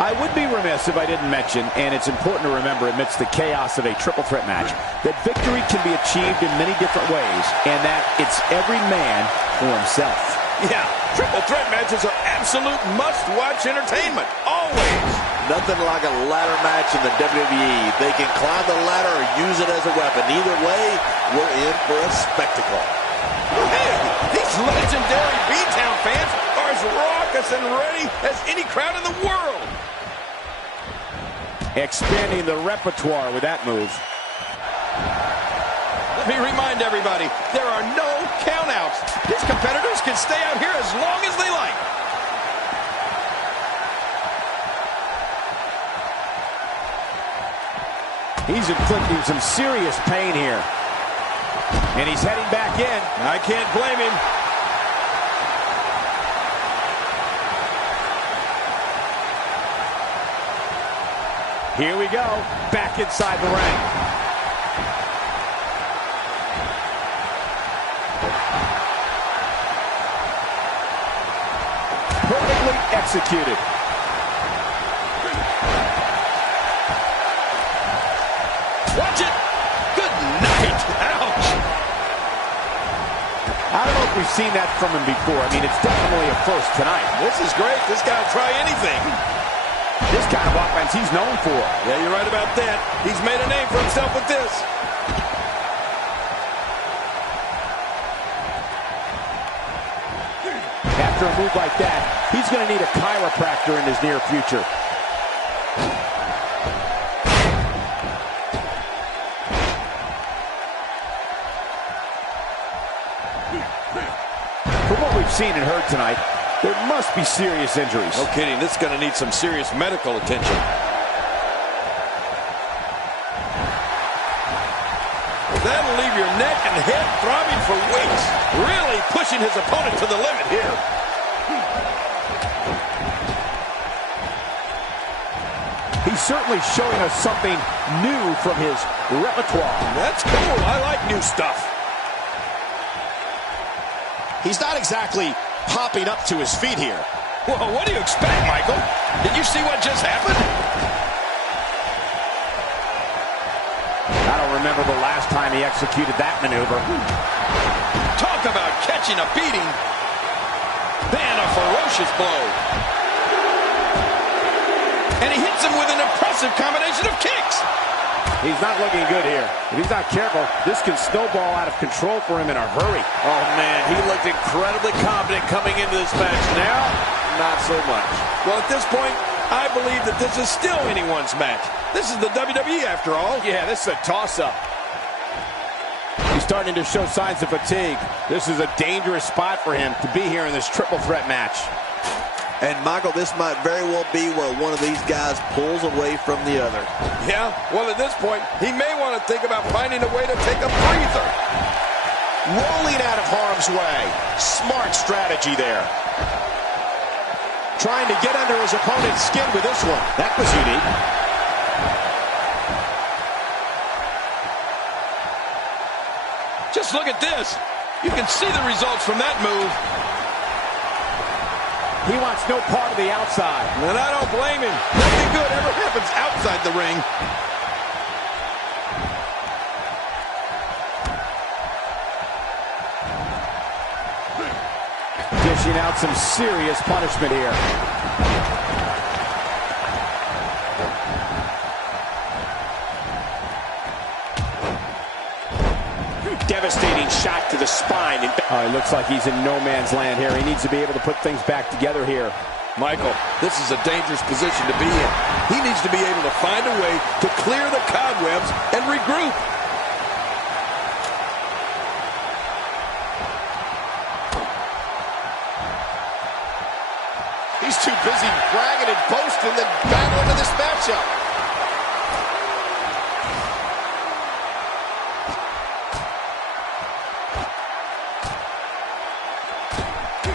I would be remiss if I didn't mention, and it's important to remember amidst the chaos of a triple threat match, that victory can be achieved in many different ways, and that it's every man for himself. Yeah, triple threat matches are absolute must-watch entertainment, always. Nothing like a ladder match in the WWE. They can climb the ladder or use it as a weapon. Either way, we're in for a spectacle. Hey, these legendary B-Town fans are as raucous and ready as any crowd in the world. Expanding the repertoire with that move. Let me remind everybody, there are no countouts. These competitors can stay out here as long as they like. He's inflicting some serious pain here. And he's heading back in. I can't blame him. Here we go, back inside the ring. Perfectly executed. Watch it. Good night. Ouch. I don't know if we've seen that from him before. I mean, it's definitely a first tonight. This is great. This guy will try anything. This kind of offense he's known for. Yeah, you're right about that. He's made a name for himself with this. After a move like that, he's going to need a chiropractor in his near future. From what we've seen and heard tonight, there must be serious injuries. No kidding. This is going to need some serious medical attention. That'll leave your neck and head throbbing for weeks. Really pushing his opponent to the limit here. He's certainly showing us something new from his repertoire. That's cool. I like new stuff. He's not exactly popping up to his feet here. Whoa, what do you expect, Michael? Did you see what just happened? I don't remember the last time he executed that maneuver. Talk about catching a beating. Then a ferocious blow. And he hits him with an impressive combination of kicks. He's not looking good here. If he's not careful, this can snowball out of control for him in a hurry. Oh, man, he looked incredibly confident coming into this match. Now, not so much. Well, at this point, I believe that this is still anyone's match. This is the WWE, after all. Yeah, this is a toss-up. He's starting to show signs of fatigue. This is a dangerous spot for him to be here in this triple threat match. And, Michael, this might very well be where one of these guys pulls away from the other. Yeah, well, at this point, he may want to think about finding a way to take a breather. Rolling out of harm's way. Smart strategy there. Trying to get under his opponent's skin with this one. That was unique. Just look at this. You can see the results from that move. He wants no part of the outside. And I don't blame him. Nothing good ever happens outside the ring. Dishing out some serious punishment here. Devastating shot to the spine. It looks like he's in no man's land here. He needs to be able to put things back together here. Michael, this is a dangerous position to be in. He needs to be able to find a way to clear the cobwebs and regroup. He's too busy bragging and boasting than battling in this matchup.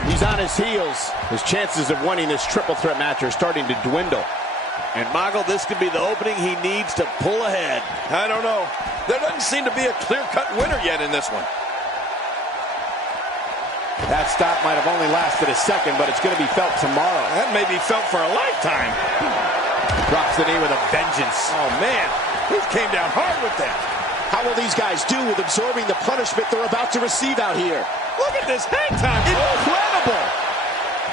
He's on his heels. His chances of winning this triple threat match are starting to dwindle. And, Michael, this could be the opening he needs to pull ahead. I don't know. There doesn't seem to be a clear-cut winner yet in this one. That stop might have only lasted a second, but it's going to be felt tomorrow. That may be felt for a lifetime. Drops the knee with a vengeance. Oh, man. He came down hard with that. How will these guys do with absorbing the punishment they're about to receive out here? Look at this hang time. Incredible.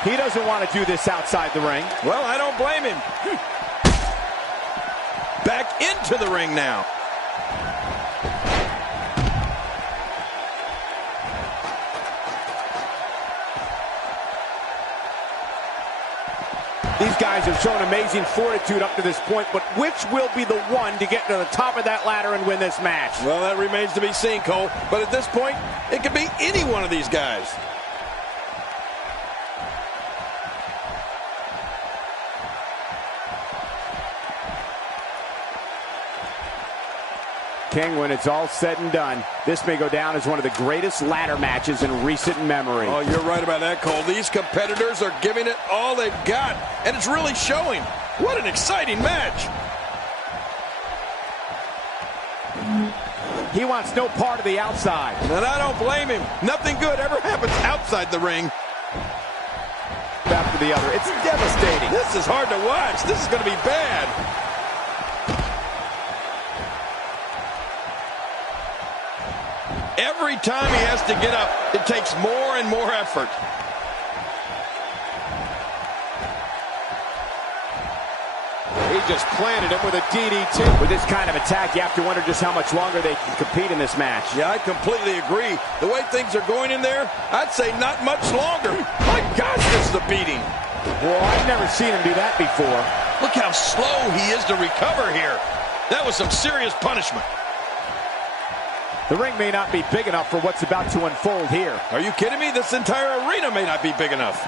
He doesn't want to do this outside the ring. Well, I don't blame him. Back into the ring now. These guys have shown amazing fortitude up to this point, but which will be the one to get to the top of that ladder and win this match? Well, that remains to be seen, Cole. But at this point, it could be any one of these guys. King, when it's all said and done, this may go down as one of the greatest ladder matches in recent memory. Oh, you're right about that, Cole. These competitors are giving it all they've got, and it's really showing. What an exciting match. He wants no part of the outside. And I don't blame him. Nothing good ever happens outside the ring. After the other. It's devastating. This is hard to watch. This is going to be bad. Every time he has to get up, it takes more and more effort. He just planted him with a DDT. With this kind of attack, you have to wonder just how much longer they can compete in this match. Yeah, I completely agree. The way things are going in there, I'd say not much longer. My gosh, this is a beating. Well, I've never seen him do that before. Look how slow he is to recover here. That was some serious punishment. The ring may not be big enough for what's about to unfold here. Are you kidding me? This entire arena may not be big enough.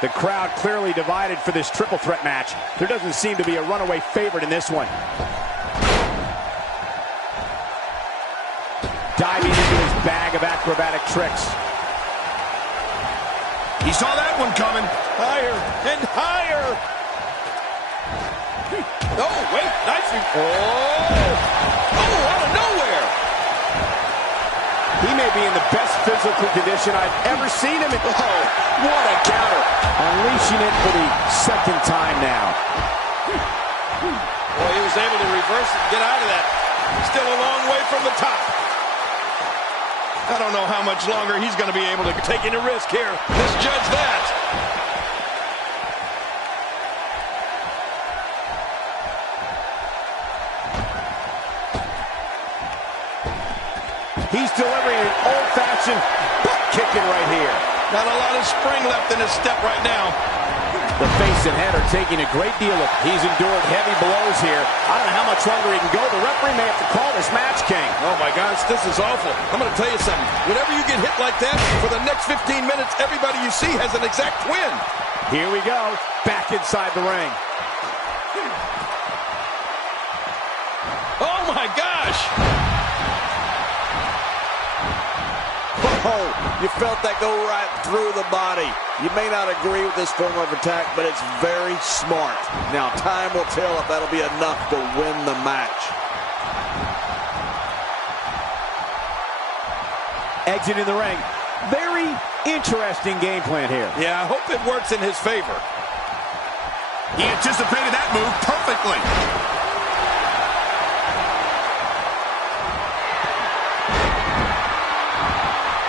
The crowd clearly divided for this triple threat match. There doesn't seem to be a runaway favorite in this one. Diving into his bag of acrobatic tricks. He saw that one coming. Higher and higher. Oh, wait. Nice. Oh, out of nowhere. He may be in the best physical condition I've ever seen him in. Oh, what a counter. Unleashing it for the second time now. Well, he was able to reverse it and get out of that. Still a long way from the top. I don't know how much longer he's going to be able to take any risk here. Misjudge that. He's delivering an old-fashioned butt kicking right here. Not a lot of spring left in his step right now. The face and head are taking a great deal of. He's endured heavy blows here. I don't know how much longer he can go. The referee may have to call this match, King. Oh, my gosh, this is awful. I'm going to tell you something. Whenever you get hit like that, for the next 15 minutes, everybody you see has an exact twin. Here we go. Back inside the ring. Oh, my gosh. Oh, you felt that go right through the body. You may not agree with this form of attack, but it's very smart. Now, time will tell if that'll be enough to win the match. Exiting the ring. Very interesting game plan here. Yeah, I hope it works in his favor. He anticipated that move perfectly.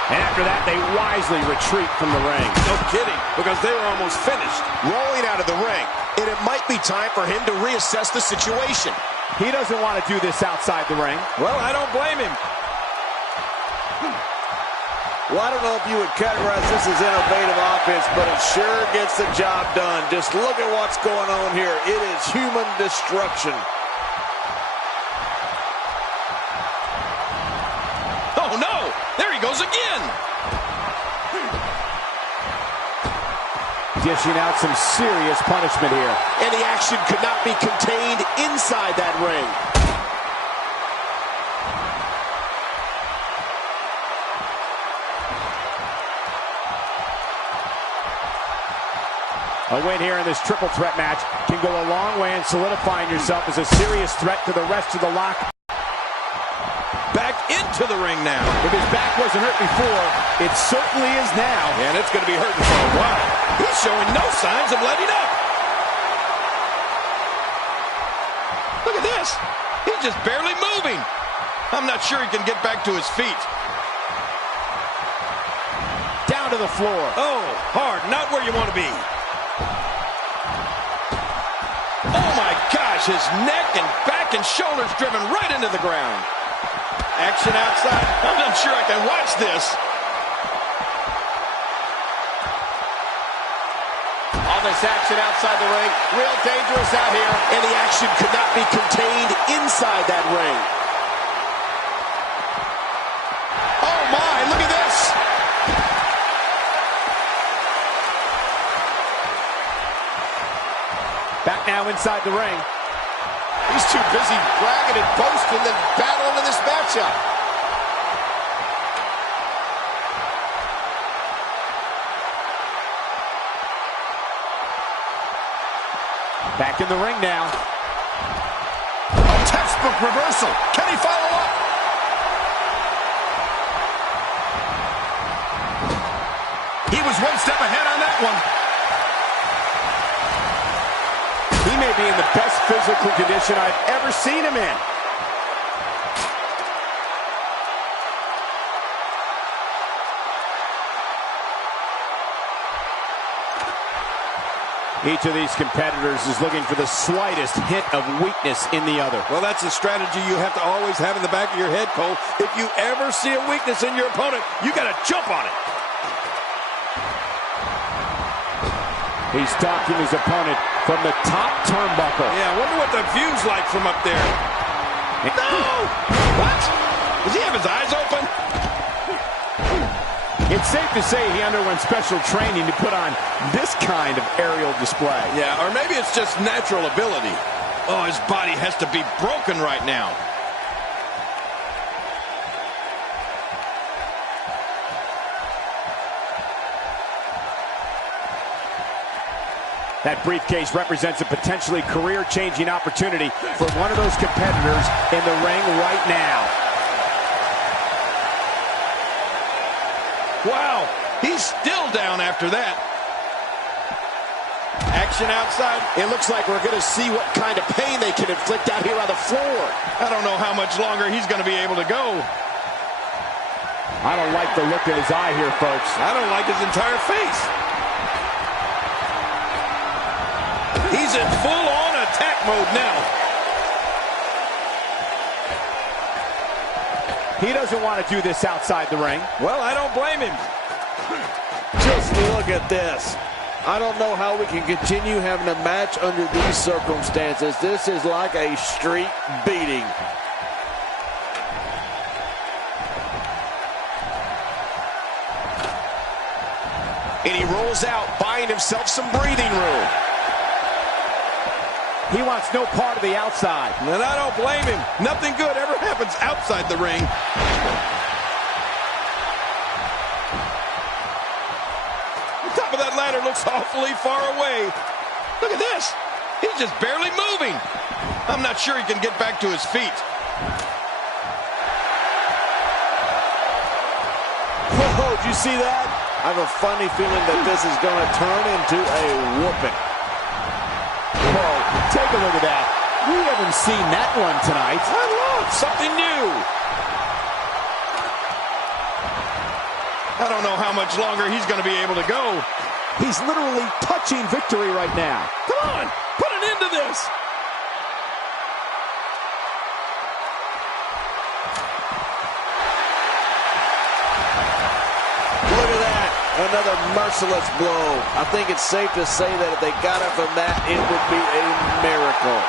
And after that, they wisely retreat from the ring. No kidding, because they were almost finished. Rolling out of the ring, and it might be time for him to reassess the situation. He doesn't want to do this outside the ring. Well, I don't blame him. Well, I don't know if you would categorize this as innovative offense, but it sure gets the job done. Just look at what's going on here. It is human destruction. Oh, no! There he goes again! Dishing out some serious punishment here. And the action could not be contained inside that ring. A win here in this triple threat match can go a long way in solidifying yourself as a serious threat to the rest of the lock. Back into the ring now. If his back wasn't hurt before, it certainly is now. And it's going to be hurting for a while. He's showing no signs of letting up. Look at this. He's just barely moving. I'm not sure he can get back to his feet. Down to the floor. Oh, hard. Not where you want to be. Oh, my gosh. His neck and back and shoulders driven right into the ground. Action outside. I'm not sure I can watch this. All this action outside the ring. Real dangerous out here. And the action could not be contained inside that ring. Oh, my. Look at this. Back now inside the ring. He's too busy bragging and boasting than battling in this matchup. Back in the ring now. A textbook reversal. Can he follow up? He was one step ahead on that one. He may be in the best physical condition I've ever seen him in. Each of these competitors is looking for the slightest hint of weakness in the other. Well, that's a strategy you have to always have in the back of your head, Cole. If you ever see a weakness in your opponent, you got to jump on it. He's stalking his opponent from the top turnbuckle. Yeah, I wonder what the view's like from up there. No! What? Does he have his eyes open? It's safe to say he underwent special training to put on this kind of aerial display. Yeah, or maybe it's just natural ability. Oh, his body has to be broken right now. That briefcase represents a potentially career-changing opportunity for one of those competitors in the ring right now. Wow, he's still down after that. Action outside. It looks like we're going to see what kind of pain they can inflict out here on the floor. I don't know how much longer he's going to be able to go. I don't like the look in his eye here, folks. I don't like his entire face. He's in full-on attack mode now. He doesn't want to do this outside the ring. Well, I don't blame him. Just look at this. I don't know how we can continue having a match under these circumstances. This is like a street beating. And he rolls out, buying himself some breathing room. He wants no part of the outside. And I don't blame him. Nothing good ever happens outside the ring. The top of that ladder looks awfully far away. Look at this. He's just barely moving. I'm not sure he can get back to his feet. Whoa, did you see that? I have a funny feeling that this is going to turn into a whooping. Whoa, take a look at that. We haven't seen that one tonight. I love something new. I don't know how much longer he's going to be able to go. He's literally touching victory right now. Come on, put an end to this. Look at that. Another merciless blow. I think it's safe to say that if they got it from that, it would be a miracle.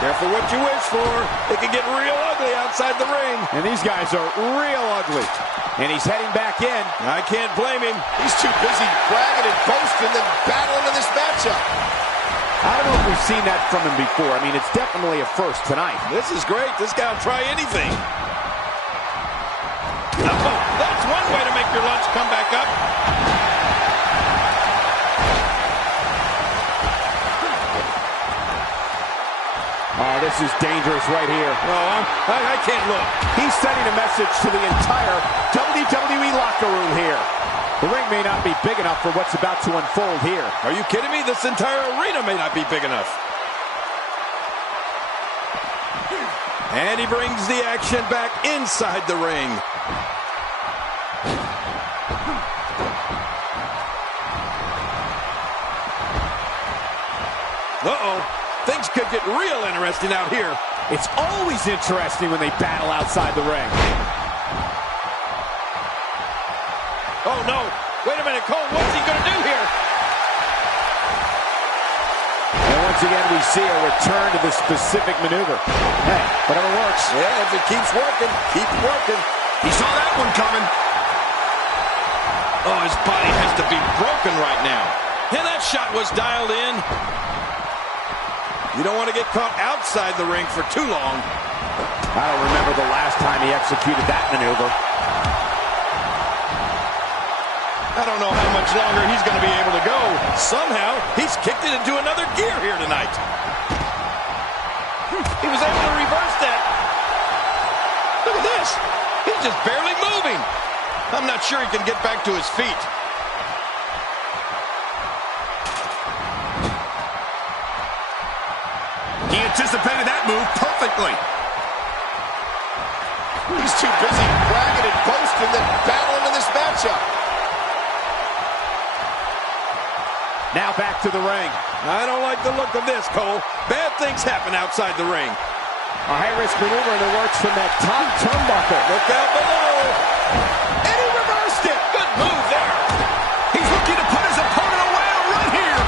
Careful what you wish for. It can get real ugly outside the ring. And these guys are real ugly. And he's heading back in. I can't blame him. He's too busy bragging and boasting than battling in this matchup. I don't know if we've seen that from him before. I mean, it's definitely a first tonight. This is great. This guy will try anything. Oh, that's one way to make your lunch come back up. Oh, this is dangerous right here. Oh, I can't look. He's sending a message to the entire WWE locker room here. The ring may not be big enough for what's about to unfold here. Are you kidding me? This entire arena may not be big enough. And he brings the action back inside the ring. Uh-oh. Things could get real interesting out here. It's always interesting when they battle outside the ring. Oh, no. Wait a minute, Cole. What's he going to do here? And once again, we see a return to the specific maneuver. Hey, whatever works. Yeah, if it keeps working, keep working. He saw that one coming. Oh, his body has to be broken right now. And that shot was dialed in. You don't want to get caught outside the ring for too long. I don't remember the last time he executed that maneuver. I don't know how much longer he's going to be able to go. Somehow, he's kicked it into another gear here tonight. He was able to reverse that. Look at this. He's just barely moving. I'm not sure he can get back to his feet. He anticipated that move perfectly. He's too busy bragging and boasting than battling in this matchup. Now back to the ring. I don't like the look of this, Cole. Bad things happen outside the ring. A high-risk maneuver in the works from that top turnbuckle. Look out below. And he reversed it. Good move there. He's looking to put his opponent away right here.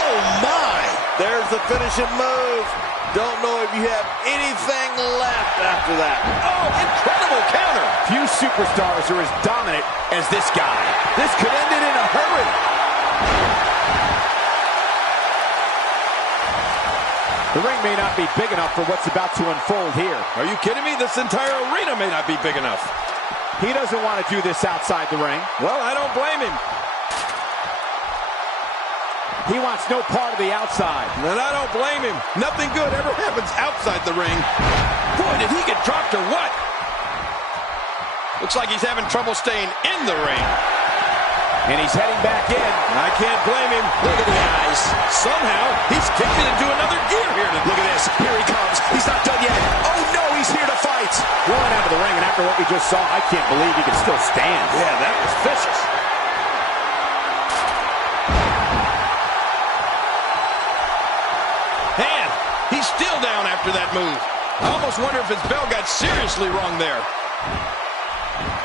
Oh, my. There's the finishing move. Don't know if you have anything left after that. Oh, incredible counter. Few superstars are as dominant as this guy. This could end it in a hurry. The ring may not be big enough for what's about to unfold here. Are you kidding me? This entire arena may not be big enough. He doesn't want to do this outside the ring. Well, I don't blame him. He wants no part of the outside. And I don't blame him. Nothing good ever happens outside the ring. Boy, did he get dropped or what? Looks like he's having trouble staying in the ring. And he's heading back in. I can't blame him. Look at the eyes. Somehow, he's kicked it into another gear here. Look at this. Here he comes. He's not done yet. Oh, no, he's here to fight. Rolling out of the ring, and after what we just saw, I can't believe he can still stand. Yeah, that was vicious. And he's still down after that move. I almost wonder if his bell got seriously wrong there.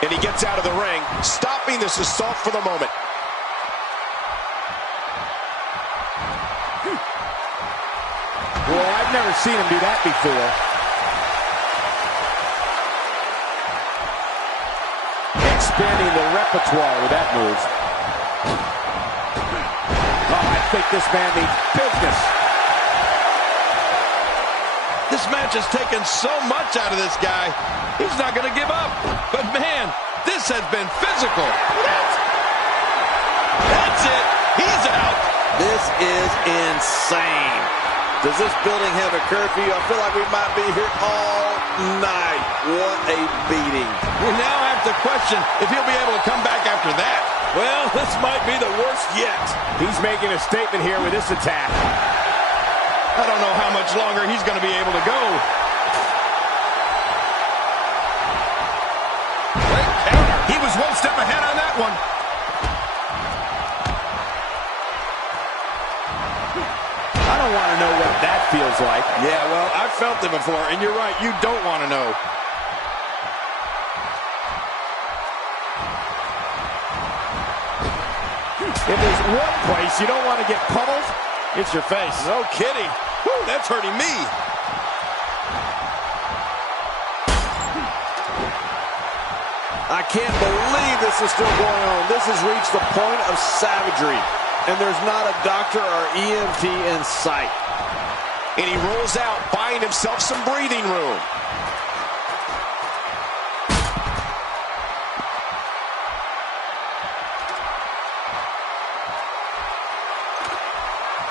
And he gets out of the ring, stopping this assault for the moment. Well, I've never seen him do that before. Expanding the repertoire with that move. Oh, I think this man needs business. This match has taken so much out of this guy. He's not going to give up. But, man, this has been physical. That's it. He's out. This is insane. Does this building have a curfew? I feel like we might be here all night. What a beating. We now have to question if he'll be able to come back after that. Well, this might be the worst yet. He's making a statement here with this attack. I don't know how much longer he's going to be able to go. Great counter. He was one step ahead on that one. I don't want to know what that feels like. Yeah, well, I've felt it before, and you're right, you don't want to know. If there's one place you don't want to get pummeled, it's your face. No kidding. Whew, that's hurting me. I can't believe this is still going on. This has reached the point of savagery. And there's not a doctor or EMT in sight. And he rolls out, buying himself some breathing room.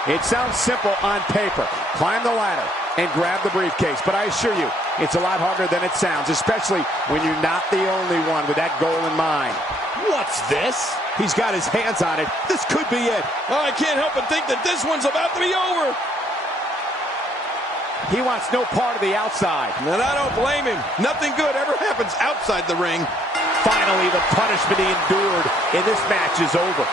It sounds simple on paper. Climb the ladder and grab the briefcase. But I assure you, it's a lot harder than it sounds, especially when you're not the only one with that goal in mind. What's this? He's got his hands on it. This could be it. Oh, I can't help but think that this one's about to be over. He wants no part of the outside. And I don't blame him. Nothing good ever happens outside the ring. Finally, the punishment he endured in this match is over.